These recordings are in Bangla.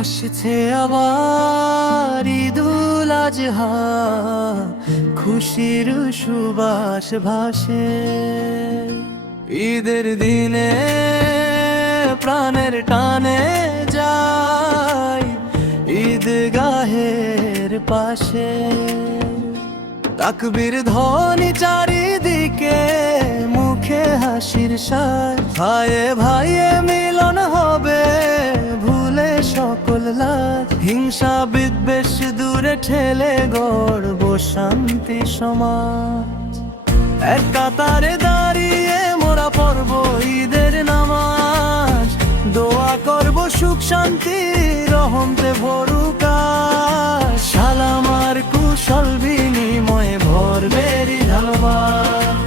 আসছে আবার ঈদুল আজহা, খুশির সুবাস ভাসে। ঈদের দিনে প্রাণের টানে যাই ঈদগাহের পাশে। তাকবীর ধ্বনি চারিদিকে, মুখে হাসির সাজ। ভাইয়ে ভাইয়ে মিলন হবে, ভুলে সকল লাজ। হিংসা বিদ্বেষ দূরে ঠেলে গড়ব শান্তি সমাজ। এক কাতারে দাঁড়িয়ে মোরা পড়ব ঈদের নামাজ। দোয়া করব সুখ শান্তি রহমতে ভরুক আকাশ। সালাম আর কুশল বিনিময়ে ভরবে হৃদয়।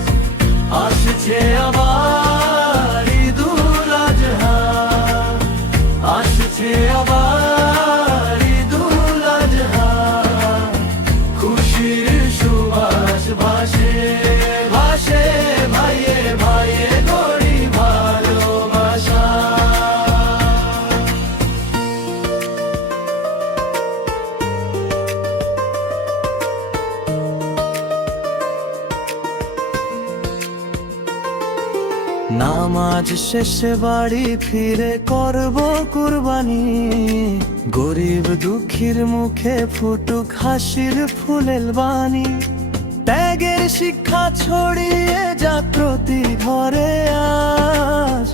আসছে আবার ঈদুল আজহা, আসছে আবার ঈদুল আজহা, খুশির সুবাস ভাসে ভাসে। ভাইয়ে ভাইয়ে গড়ি ভালোবাসা। নামাজ শেষে বাড়ি ফিরে করব কুরবানি। গরিব দুঃখীর মুখে ফুটুক হাসির ফুলেল বাণী। ত্যাগের শিক্ষা ছড়িয়ে যাক প্রতি ঘরে আজ।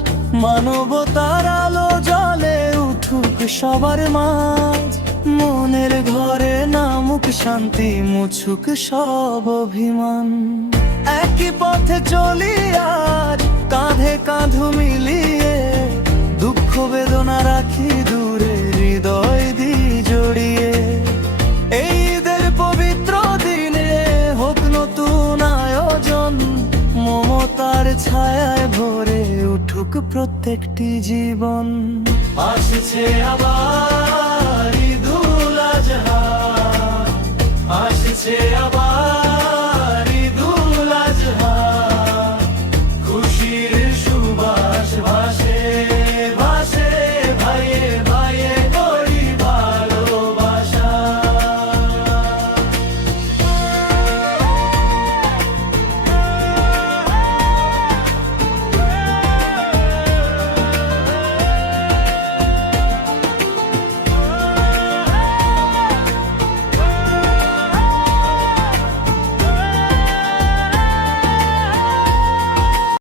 মানবতার আলো জ্বলে উঠুক সবার মাঝ। মনের ঘরে নামুক শান্তি, মুছুক সব অভিমান। একই পথে চলি আজ কাঁধে কাঁধ মিলিয়ে। দুঃখ বেদনা রাখি দূরে, হৃদয় দি জড়িয়ে। এই ঈদের পবিত্র দিনে হোক নতুন আয়োজন। মমতার ছায়ায় ভরে উঠুক প্রত্যেকটি জীবন। আসছে আবার ঈদুল আজহা, আসছে আবার